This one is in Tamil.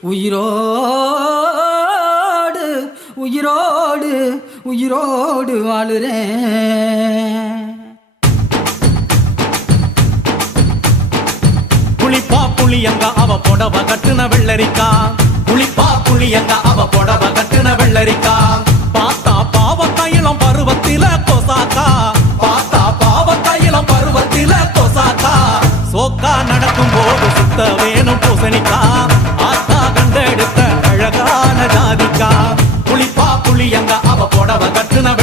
உயிரோடு உயிரோடு உயிரோடு வாழுறேன். புளிப்பா புளியங்க அவ புடவ கட்டுன வெள்ளரிக்கா. புளிப்பா புளியங்க அவ புடவ கட்டுன வெள்ளரிக்கா. பார்த்தா பாவ கையிலம் பருவத்தில கொசாக்கா. பார்த்தா பாவ கையிலம் பருவத்தில கொசாக்கா. சோக்கா நடக்கும் போது சுத்த வேணும் பூசணிக்கா. ராதிகா புளிப்பா புளியங்க அவ புடவ கட்டுன